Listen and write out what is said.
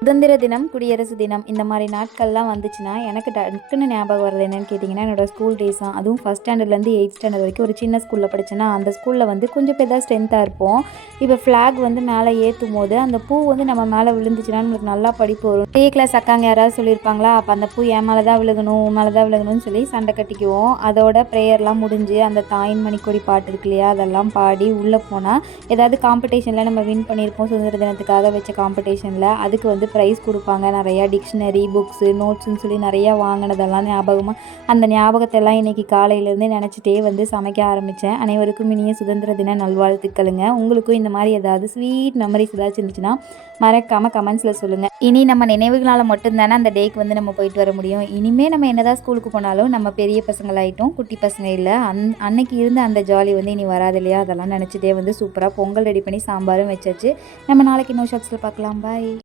சுதந்திர தினம், குடியரசு தினம் இந்த மாதிரி நாட்கள்லாம் வந்துச்சுன்னா எனக்கு டக்குன்னு ஞாபகம் வருது என்னென்னு கேட்டிங்கன்னா, என்னோடய ஸ்கூல் டேஸ் தான். அதுவும் ஃபஸ்ட் ஸ்டாண்டர்ட்லேருந்து 8th ஸ்டாண்டர்ட் வரைக்கும் ஒரு சின்ன ஸ்கூலில் படித்தேன்னா, அந்த ஸ்கூலில் வந்து கொஞ்சம் பேர் தான் ஸ்ட்ரென்த்தாக இருப்போம். இப்போ ஃப்ளாக் வந்து மேலே ஏற்றும் போது அந்த பூ வந்து நம்ம மேலே விழுந்துச்சுன்னா நம்மளுக்கு நல்லா படிப்பு வரும். பே கிளாஸ் அக்காங்க யாராவது சொல்லியிருப்பாங்களா, அப்போ அந்த பூ என் மேலே தான் விழுகணும், மேலே தான் விழுகணும்னு சொல்லி சண்டை கட்டிக்குவோம். அதோட ப்ரேயர்லாம் முடிஞ்சு அந்த தாயின் மணிக்கொடி பாட்டு இருக்கு இல்லையா, அதெல்லாம் பாடி உள்ளே போனால் ஏதாவது காம்படிஷனில் நம்ம வின் பண்ணியிருப்போம். சுதந்திர தினத்துக்காக வச்ச காம்படிஷனில் அதுக்கு வந்து ப்ரைஸ் கொடுப்பாங்க. நிறையா டிக்ஷனரி, புக்ஸு, நோட்ஸுன்னு சொல்லி நிறையா வாங்கினதெல்லாம் ஞாபகமாக அந்த ஞாபகத்தெல்லாம் இன்றைக்கி காலையிலேருந்து நினச்சிட்டே வந்து சமைக்க ஆரம்பித்தேன். அனைவருக்கும் இனிய சுதந்திர தின நல்வாழ்த்துக்களுங்க. உங்களுக்கும் இந்த மாதிரி ஏதாவது ஸ்வீட் மெமரிஸ் ஏதாச்சும் இருந்துச்சுன்னா மறக்காமல் கமெண்ட்ஸில் சொல்லுங்கள். இனி நம்ம நினைவுகளால் மட்டும்தானே அந்த டேக்கு வந்து நம்ம போயிட்டு வர முடியும். இனிமேல் நம்ம என்னதான் ஸ்கூலுக்கு போனாலும் நம்ம பெரிய பசங்களாயிட்டோம், குட்டி பசங்க இல்லை. அன்னைக்கு இருந்த அந்த ஜாலி வந்து இனி வராது இல்லையா. அதெல்லாம் நினச்சிட்டே வந்து சூப்பராக பொங்கல் ரெடி பண்ணி சாம்பாரும் வச்சாச்சு. நம்ம நாளைக்கு இன்னொரு ஷாப்ஸில் பார்க்கலாம். பாய்.